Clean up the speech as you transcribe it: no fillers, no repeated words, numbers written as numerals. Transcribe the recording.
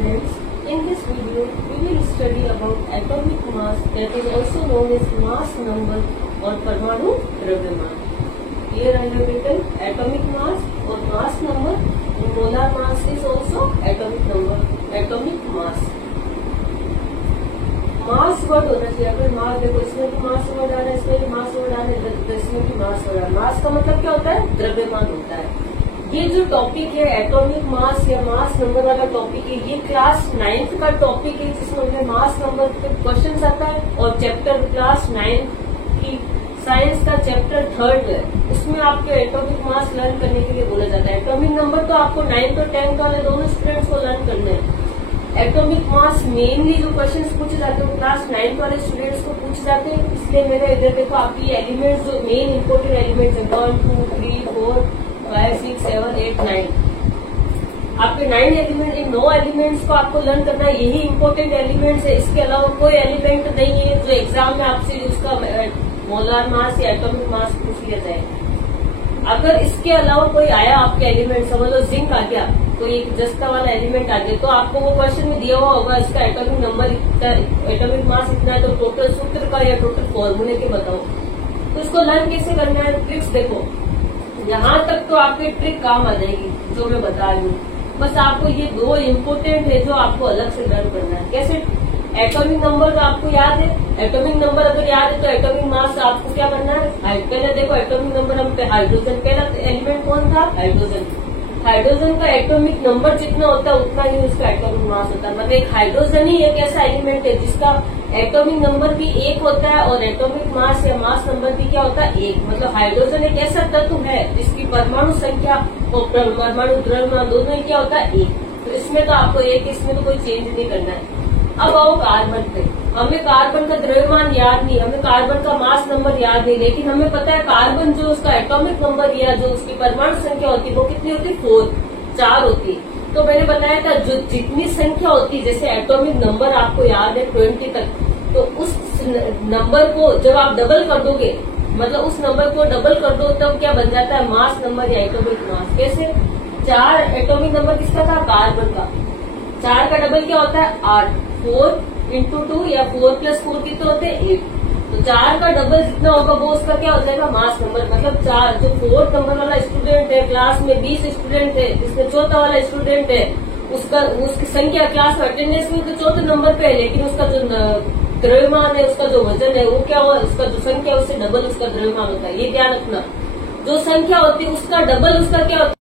students, in this video we will study about atomic mass, that is also known as mass number or परमाणु द्रव्यमान. Here I have written atomic mass or mass number. Molar mass is also atomic number, atomic mass. Mass word होना चाहिए. अगर मास देखो इसमें भी मास word आ रहा है, इसमें भी मास वर्ड आ रहा है, तो इसमें भी मास वर्ड आ रहा है. मास का मतलब क्या होता है? द्रव्यमान होता है. ये जो टॉपिक है एटॉमिक मास या मास नंबर वाला टॉपिक है, ये क्लास 9th का टॉपिक है जिसमें हमें मास नंबर पे क्वेश्चन आता है. और चैप्टर क्लास 9 की साइंस का चैप्टर 3rd है, उसमें आपके एटॉमिक मास लर्न करने के लिए बोला जाता है. एटॉमिक नंबर तो आपको 9th और 10th वाले दोनों स्टूडेंट्स को लर्न करना है. एटॉमिक मास मेनली जो क्वेश्चंस पूछे जाते हैं वो क्लास 9th वाले स्टूडेंट्स को पूछे जाते हैं. इसलिए मेरे इधर देखो आपकी एलिमेंट्स जो मेन इंपोर्टेंट एलिमेंट्स है 1 2 3 4 5 6 7 8 9, आपके 9 एलिमेंट, इन 9 एलिमेंट्स को आपको लर्न करना है. यही इंपोर्टेंट एलिमेंट्स है. इसके अलावा कोई एलिमेंट नहीं है जो एग्जाम में आपसे उसका मोलार मास या एटॉमिक मास पूछ लिया जाए. अगर इसके अलावा कोई आया आपके एलिमेंट, समझ लो जिंक आ गया, कोई एक जस्ता वाला एलिमेंट आ गया, तो आपको वो क्वेश्चन में दिया हुआ होगा इसका एटॉमिक नंबर इतना, एटॉमिक मास इतना है, तो टोटल सूत्र का या टोटल फॉर्मूले के बताओ. तो इसको लर्न कैसे करना है? ट्रिक्स देखो, यहाँ तक तो आपकी ट्रिक काम आ जाएगी जो मैं बता रही हूँ. बस आपको ये 2 इम्पोर्टेंट है जो आपको अलग से लर्न करना है. कैसे? एटॉमिक नंबर तो आपको याद है. एटॉमिक नंबर अगर याद है तो एटॉमिक मास आपको क्या करना है? पहले देखो एटॉमिक नंबर हम हाइड्रोजन, पहला एलिमेंट कौन था? हाइड्रोजन. हाइड्रोजन का एटॉमिक नंबर जितना होता है उतना ही उसका एटॉमिक मास होता है. मतलब एक हाइड्रोजन ही एक ऐसा एलिमेंट है जिसका एटॉमिक नंबर भी 1 होता है और एटॉमिक मास या मास नंबर भी क्या होता है? 1. मतलब हाइड्रोजन एक ऐसा तत्व है जिसकी परमाणु संख्या और परमाणु द्रव्यमान दोनों ही क्या होता है? 1. तो इसमें तो आपको इसमें तो कोई चेंज नहीं करना है. अब आओ कार्बन पे. हमें कार्बन का द्रव्यमान याद नहीं, हमें कार्बन का मास नंबर याद नहीं, लेकिन हमें पता है कार्बन जो उसका एटॉमिक नंबर या जो उसकी परमाणु संख्या होती है वो कितनी होती है? 4 होती है. तो मैंने बताया था जो जितनी संख्या होती है, जैसे एटॉमिक नंबर आपको याद है 20 तक, तो उस नंबर को जब आप डबल कर दोगे, मतलब उस नंबर को डबल कर दो, तब क्या बन जाता है? मास नंबर या एटॉमिक मास. कैसे? 4 एटॉमिक नंबर किसका था? कार्बन का. 4 का डबल क्या होता है? 8. 4 इंटू 2 या 4 प्लस 4 कितने होते हैं? 8. तो 4 का डबल जितना होगा वो उसका क्या हो जाएगा? Mass number. मतलब 4 जो 4th नंबर वाला स्टूडेंट है, क्लास में 20 स्टूडेंट है, जिसमें 4था वाला स्टूडेंट है, उसकी संख्या क्लास में अटेंडेंस में तो 4थे नंबर पे है, लेकिन उसका जो द्रव्यमान है, उसका जो वजन है वो क्या हुआ? उसका जो संख्या उससे डबल उसका द्रव्यमान होता है. ये ध्यान रखना. जो संख्या होती है उसका डबल उसका क्या होता है?